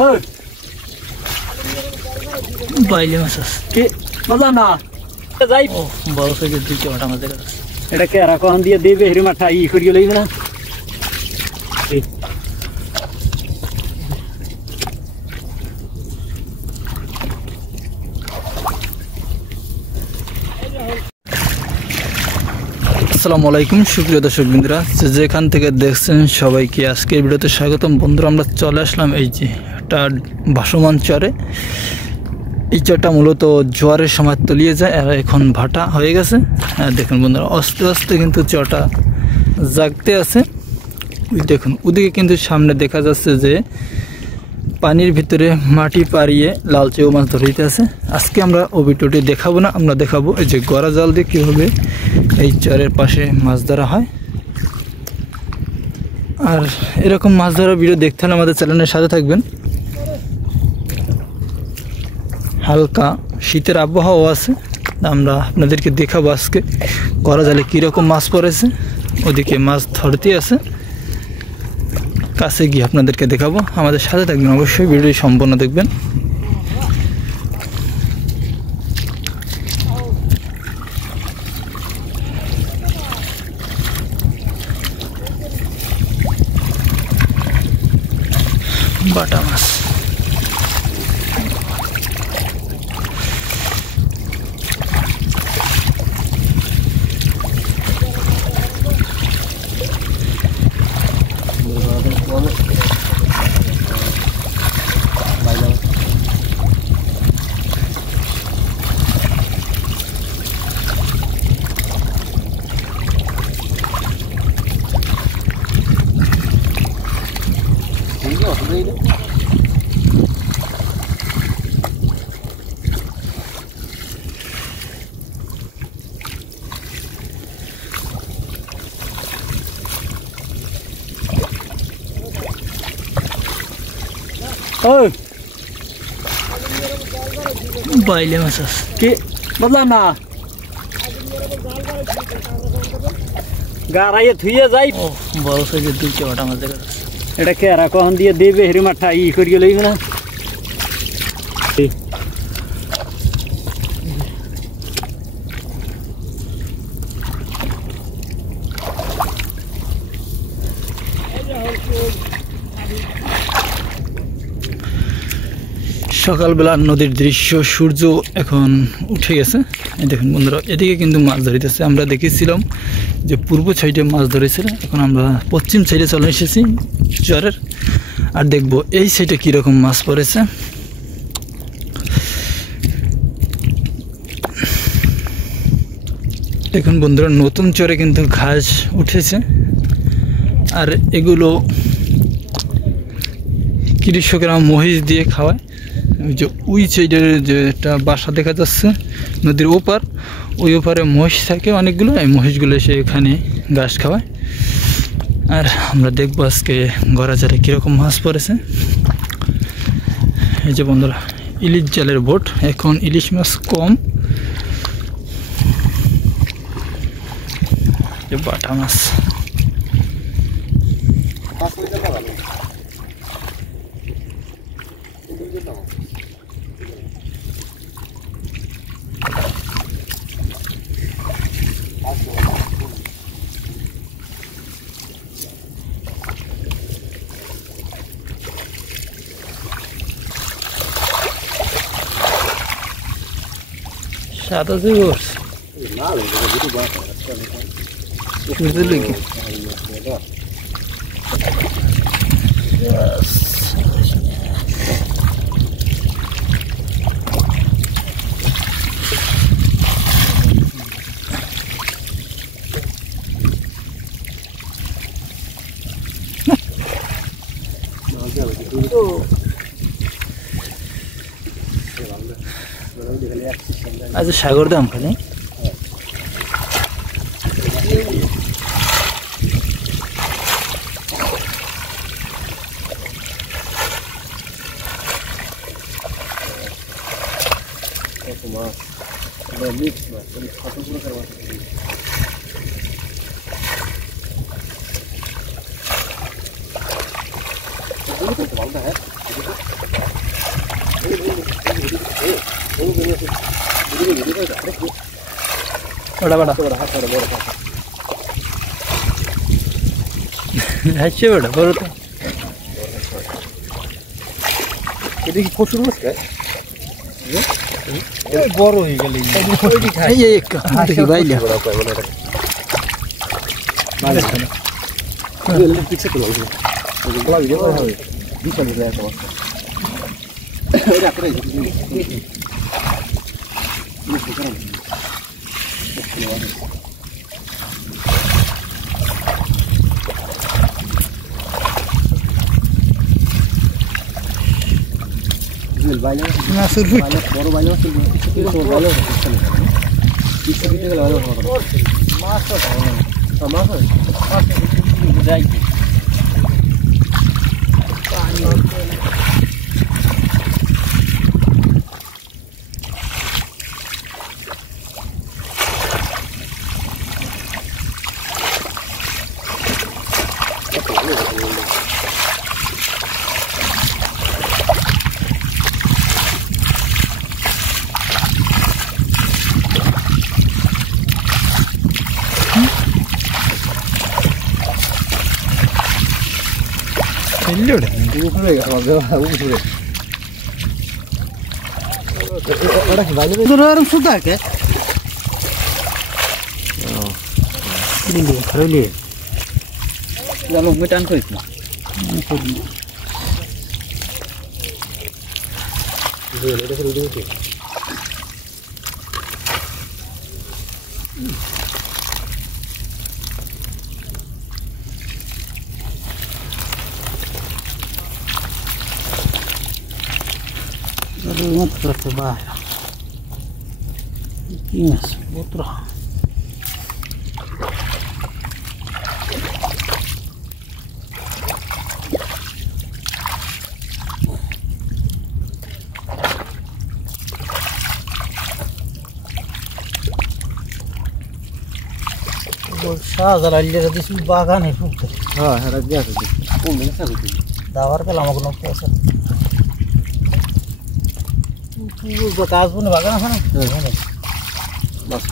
ওই বাইলে মাছ আছে কি বললা না যাই ও বড় সাইজের দুইটা ওটা আমাদের কাছে এটা কে আর কখন দিয়ে দেবে হেরি মাঠা ই করিয়ে লইবে না আসসালামু আলাইকুম সুপ্রিয় দর্শক বন্ধুরা, যেখান থেকে দেখছেন সবাইকে আজকের ভিডিওতে স্বাগতম। বন্ধুরা, আমরা চলে আসলাম এই যে একটা ভাসমান চরে। এই চরটা মূলত জোয়ারের সময় তলিয়ে যায় আর এখন ভাটা হয়ে গেছে। দেখুন বন্ধুরা, আস্তে আস্তে কিন্তু চরটা জাগতে আছে। দেখুন ওদিকে কিন্তু সামনে দেখা যাচ্ছে যে পানির ভিতরে মাটি পাড়িয়ে লালচে মাছ ধরিতে আছে। আজকে আমরা ও ভিডিওটি দেখাবো না, আমরা দেখাবো এই যে গড়া জাল দিয়ে কীভাবে এই চরের পাশে মাছ ধরা হয়। আর এরকম মাছ ধরার ভিডিও দেখতে হলে আমাদের চ্যানেলের সাথে থাকবেন। হালকা শীতের আবহাওয়া আছে, আমরা আপনাদেরকে দেখাবো আজকে গড়া জালে কীরকম মাছ পড়েছে। ওদিকে মাছ ধরতে আছে, কাছে গিয়ে আপনাদেরকে দেখাবো। আমাদের সাথে থাকবেন, অবশ্যই ভিডিওটি সম্পূর্ণ দেখবেন। বাটা মাছ ওই বাইলে মাছ আছে কি বললাম না গাড়াইয়ে ধুয়ে যাই ও বড় সাইজের দুইটা ওটা আমাদের কাছে এটা কে আর কখন দিয়ে দেবে হেরি মাঠা ই করিয়ে লইবে না সকালবেলা নদীর দৃশ্য, সূর্য এখন উঠে গেছে। এই দেখুন বন্ধুরা, এদিকে কিন্তু মাছ ধরিতেছে। আমরা দেখেছিলাম যে পূর্ব সাইডে মাছ ধরেছিল, এখন আমরা পশ্চিম সাইডে চলে এসেছি চরের। আর দেখবো এই সাইডে কীরকম মাছ পড়েছে। দেখুন বন্ধুরা, নতুন চরে কিন্তু ঘাস উঠেছে। আর এগুলো কৃষকেরা মহিষ দিয়ে খাওয়ায়। ওই যে ওই সাইডের যে একটা বাসা দেখা যাচ্ছে নদীর ওপার, ওই ওপারে মহিষ থাকে অনেকগুলো, এই মহিষগুলো এসে এখানে ঘাস খাওয়ায়। আর আমরা দেখবো আজকে গড়া জালে কীরকম মাছ পড়েছে। এই যে বন্ধুরা, ইলিশ জালের বোট, এখন ইলিশ মাছ কম। বাটা মাছ সাদা জোর আচ্ছা সাগর দাম খালি बड़ा बड़ा হাসছে বড় বড় তো এটা কি প্রচুর মাছ খায় এই বড় হয়ে গেল এই এই দেখি বাইলা পিছে তো লাগবে ওগুলা ভিডিও করা হবে বিশাল হয়ে যাবে এটা করে না সুরফুট বড় বাইলে মাছ যাই എല്ലോടെ സുധാക്കെ টান করিস না Outro trabalho. Isso, outro. Saza ali era desse bagane fruta. Ah, era dessa. Pô, nem sabe. Da hora que ela não possa. কাজ বনে বাগান আছে না বাস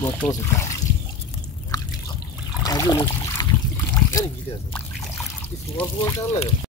মত আছে আজ না এই গিয়ে আছে কি সুপার সুপার চাল লাগে